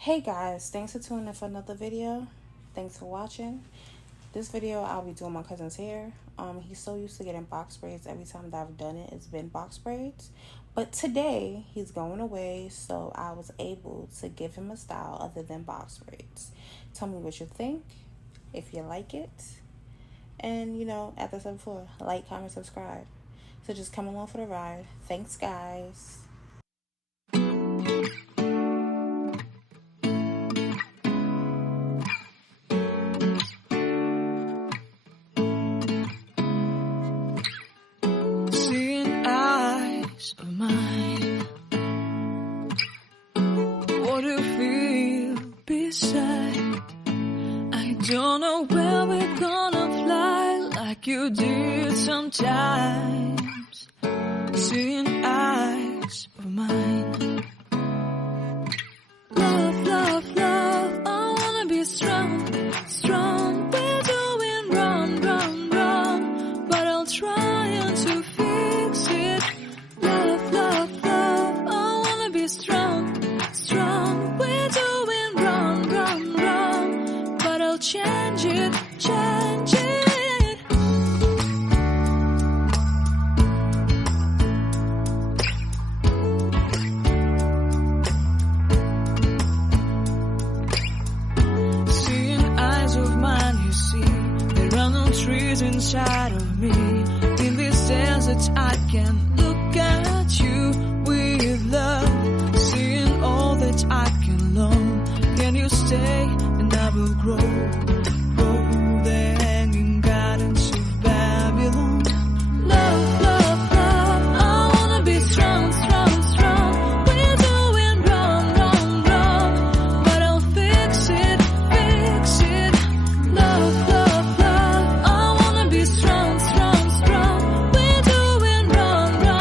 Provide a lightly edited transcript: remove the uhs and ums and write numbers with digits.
Hey guys, thanks for tuning in for another video. Thanks for watching. This video I'll be doing my cousin's hair. He's so used to getting box braids. Every time that I've done it, it's been box braids. But today he's going away, so I was able to give him a style other than box braids. Tell me what you think, if you like it. And as I said before, like, comment, subscribe. So just come along for the ride. Thanks guys. Of mine, what do you feel beside? I don't know where we're gonna fly like you did sometimes. Seeing eyes of mine. Love, love, love, I wanna be strong, strong. We're doing wrong, wrong, wrong, but I'll try to fix it. Strong, strong, we're doing wrong, wrong, wrong, but I'll change it, change it. Seeing eyes of mine, you see, there are no trees inside of me. In this desert I can look at you with love. I can long. Can you stay and I will grow? Grow the hanging gardens of Babylon. Love, love, love, I wanna be strong, strong, strong. We're doing wrong, wrong, wrong, but I'll fix it, fix it. Love, love, love, I wanna be strong, strong, strong. We're doing wrong, wrong,